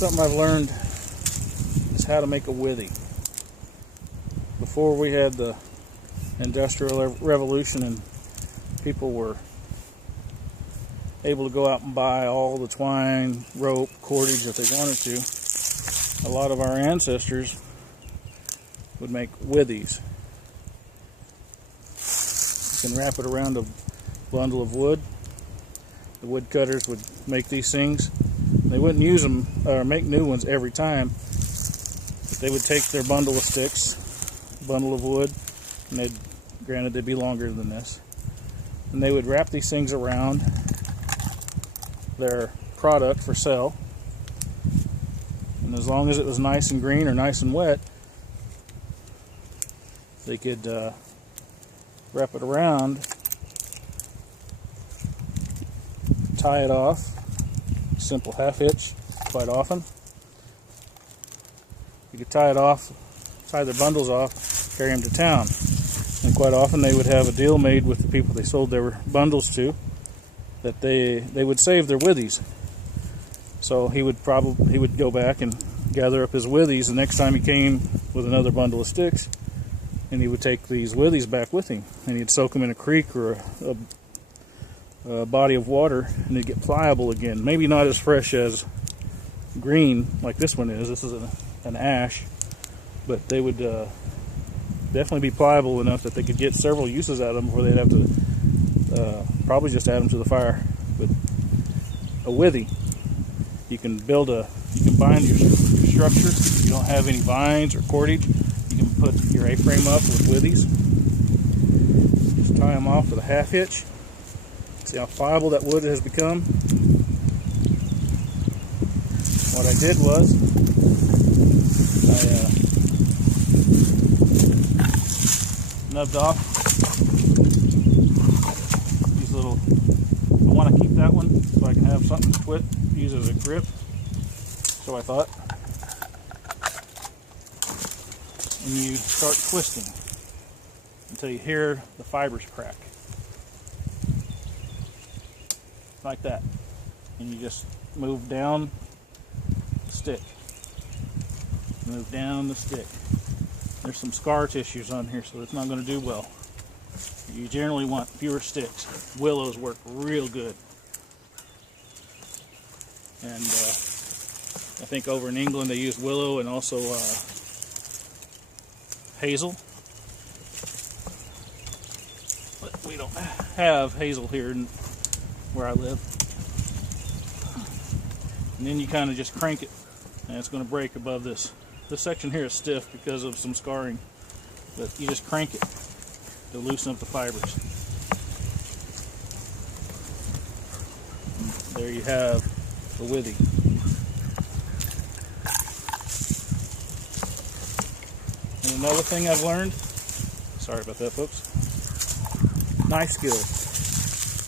Something I've learned is how to make a withy. Before we had the Industrial Revolution and people were able to go out and buy all the twine, rope, cordage that they wanted to, a lot of our ancestors would make withies. You can wrap it around a bundle of wood. The woodcutters would make these things. They wouldn't use them or make new ones every time, but they would take their bundle of sticks, bundle of wood, and granted they'd be longer than this, and they would wrap these things around their product for sale. And as long as it was nice and green or nice and wet, they could wrap it around, tie it off, simple half hitch quite often. You could tie it off, tie their bundles off, carry them to town. And quite often they would have a deal made with the people they sold their bundles to that they would save their withies. So he would go back and gather up his withies the next time he came with another bundle of sticks, and he would take these withies back with him, and he'd soak them in a creek or a body of water, and they'd get pliable again. Maybe not as fresh as green like this one is. This is an ash, but they would definitely be pliable enough that they could get several uses out of them before they'd have to probably just add them to the fire. But a withy, you can bind your structure. If you don't have any vines or cordage, you can put your A-frame up with withies. Just tie them off with a half hitch. See how pliable that wood has become? What I did was I nubbed off these little, I want to keep that one so I can have something to use as a grip, so I thought. And you start twisting until you hear the fibers crack. Like that. And you just move down the stick. Move down the stick. There's some scar tissues on here, so it's not going to do well. You generally want fewer sticks. Willows work real good. And I think over in England they use willow and also hazel. But we don't have hazel here where I live. And then you kind of just crank it, and it's going to break above this. This section here is stiff because of some scarring, but you just crank it to loosen up the fibers. And there you have the withy. And another thing I've learned, sorry about that folks, knife skills.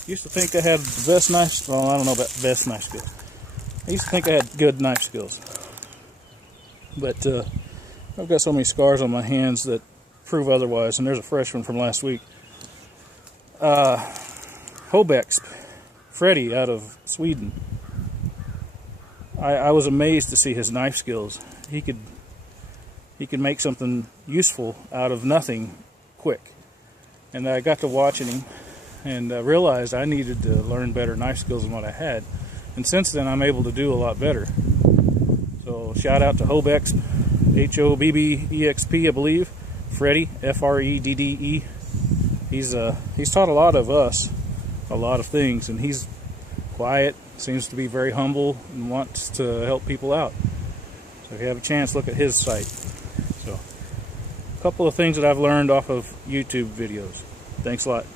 Used to think I had the best knife, well, I don't know about best knife skills. I used to think I had good knife skills. But I've got so many scars on my hands that prove otherwise, and there's a fresh one from last week. Hobbexp, Fredde out of Sweden. I was amazed to see his knife skills. He could make something useful out of nothing quick. And I got to watching him and realized I needed to learn better knife skills than what I had. And since then, I'm able to do a lot better. So shout out to Hobbexp, Hobbexp, I believe. Fredde, Fredde. He's taught a lot of us a lot of things, and he's quiet, seems to be very humble, and wants to help people out. So if you have a chance, look at his site. So a couple of things that I've learned off of YouTube videos. Thanks a lot.